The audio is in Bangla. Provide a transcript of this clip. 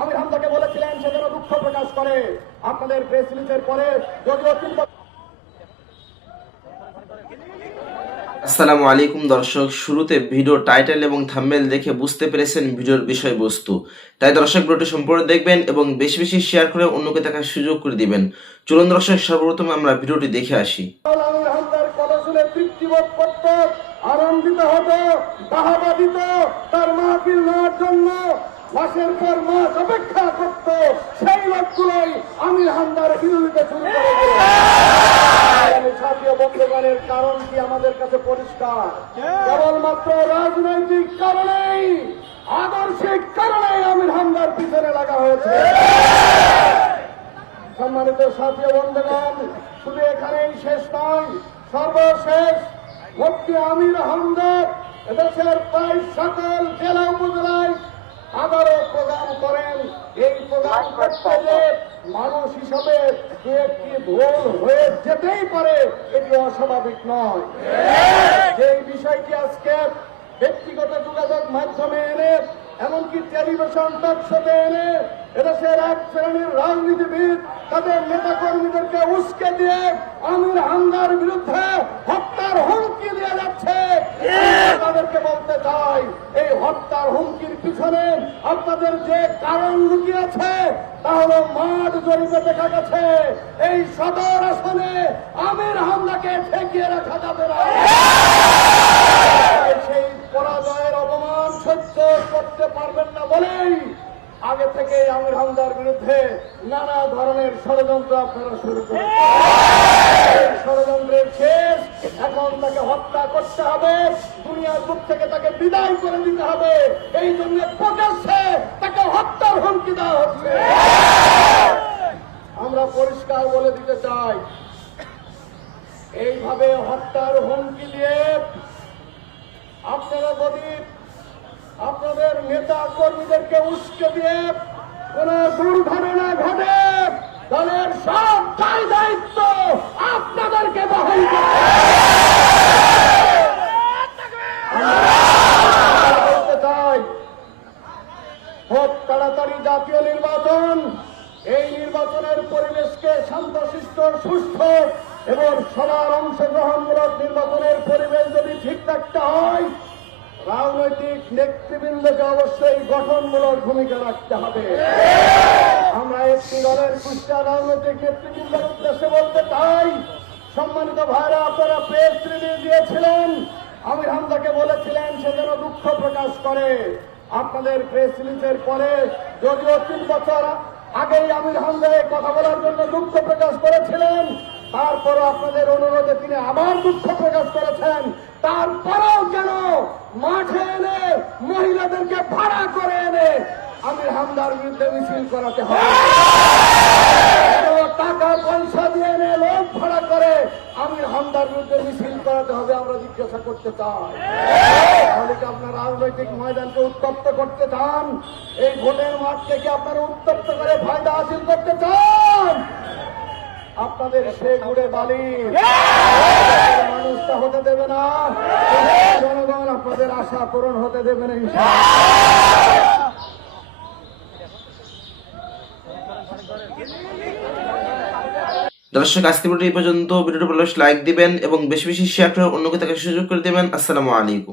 আমির হামজাকে বলেছিলেন সে যেন দুঃখ প্রকাশ করে। আপনাদের প্রেস রিলিজের পরে যদিও 3 আসসালামু আলাইকুম দর্শক, শুরুতে ভিডিও টাইটেল এবং থাম্বনেল দেখে বুঝতে পেরেছেন ভিডিওর বিষয়বস্তু। তাই দর্শক ভিডিওটি সম্পূর্ণ দেখবেন এবং বেশি বেশি শেয়ার করে অন্যকে দেখার সুযোগ করে দিবেন। চলুন দর্শক, সর্বপ্রথমে আমরা ভিডিওটি দেখে আসি। আমির হামজার কথা শুনে তৃপ্তিবোধ করত, আনন্দিত হতো, বাহাবা দিত, তার মাহফিল নেওয়ার জন্য মাসের পর মাস অপেক্ষা করত। সেই লোকগুলোই আমির হামজার বিরোধিতা শুরু করে দিল। সাথীয় বন্ধুগণের কারণ কি আমাদের কাছে পরিষ্কার, কেবলমাত্র রাজনৈতিক কারণেই, আদর্শিক কারণেই আমির হামজার পিছনে লাগা হয়েছে। সম্মানিত সাথীয় বন্ধুগণ, শুধু এখানেই শেষ নয়, সর্বশেষ মুফতি আমির হামজা এদেশের প্রায় সকল জেলা উপজেলায় আবারও প্রোগ্রাম করেন। এই প্রোগ্রাম করতে যে মানুষ হিসাবে দু একটি ভুল হয়ে যেতেই পারে, এটি অস্বাভাবিক নয়। এই বিষয়টি আজকে ব্যক্তিগত যোগাযোগ মাধ্যমে এনে, এমনকি টেলিভিশন টকশোতে এনে এদেশের এক শ্রেণীর রাজনীতিবিদ তাদের নেতা কর্মীদেরকে উস্কে দিয়ে আমির হামজার বিরুদ্ধে হত্যার হুমকি দিয়ে যাচ্ছে। তাদেরকে বলতে চাই, এই হত্যার হুমকির পিছনে আপনাদের যে কারণ লুকিয়েছে তা হলো মাঠ জরিপে দেখা গেছে এই সদর আসনে আমির হামজাকে ঠেকিয়ে রাখা যাবে না। সেই পরাজয়ের অপমান সহ্য করতে পারবেন না বলেই আগে থেকে আমির হামজার বিরুদ্ধে নানা ধরনের ষড়যন্ত্র আপনারা শুরু করেছেন। এই ষড়যন্ত্রের শেষ, এখন তাকে হত্যা করতে হবে, দুনিয়ার বুক থেকে তাকে বিদায় করে দিতে হবে। এই জন্য প্রকাশ্যে তাকে হত্যার হুমকি দেওয়া হচ্ছে। আমরা পরিষ্কার বলে দিতে চাই, এইভাবে হত্যার হুমকি দিয়ে আপনারা যদি আপনাদের নেতা কর্মীদেরকে উস্কে দিয়ে কোন দুর্ঘটনা ঘটে, দলের সব দায় দায়িত্ব আপনাদেরকে বহন করতে চাই। খুব তাড়াতাড়ি জাতীয় নির্বাচন, এই নির্বাচনের পরিবেশকে শান্তশিষ্ট, সুষ্ঠু এবং সবার অংশগ্রহণমূলক নির্বাচনের পরিবেশ যদি ঠিক রাখতে হয়, রাজনৈতিক নেতৃবৃন্দকে অবশ্যই গঠনমূলক ভূমিকা রাখতে হবে। আমরা একটি দলের কুষ্টা রাজনৈতিক নেতৃবৃন্দের উদ্দেশ্যে বলতে চাই, সম্মানিত ভাইরা, আপনারা প্রেস রিলিজ দিয়েছিলেন, আমির হামজাকে বলেছিলেন সে যেন দুঃখ প্রকাশ করে। আপনাদের প্রেস রিলিজের পরে যদিও 3 বছর আগেই আমির হামজা কথা বলার জন্য দুঃখ প্রকাশ করেছিলেন, তারপরও আপনাদের অনুরোধে তিনি আবার দুঃখ প্রকাশ করেছেন। তারপরেও কেন মাঠে এনে মহিলাদেরকে ভাড়া করে এনে আমির হামজার বিরুদ্ধে মিছিল করাতে হবে? টাকা পয়সা দিয়ে এনে লোক ভাড়া করে আমির হামজার বিরুদ্ধে মিছিল করাতে হবে, আমরা জিজ্ঞাসা করতে চাই। তাহলে কি আপনারা রাজনৈতিক ময়দানকে উত্তপ্ত করতে চান? এই ভোটের মাঠকে কি আপনারা উত্তপ্ত করে ফায়দা হাসিল করতে চান? আপনাদের সে গুড়ে বালি মানুষটা হতে দেবে না, জনগণ আপনাদের আশা পূরণ হতে দেবে না। দর্শক, আজকে ভিডিও এই পর্যন্ত। ভিডিওটি ভালো লাগলে লাইক দিবেন এবং বেশি বেশি শেয়ার করে অন্যকে দেখার সুযোগ করে দিবেন। আসসালামু আলাইকুম।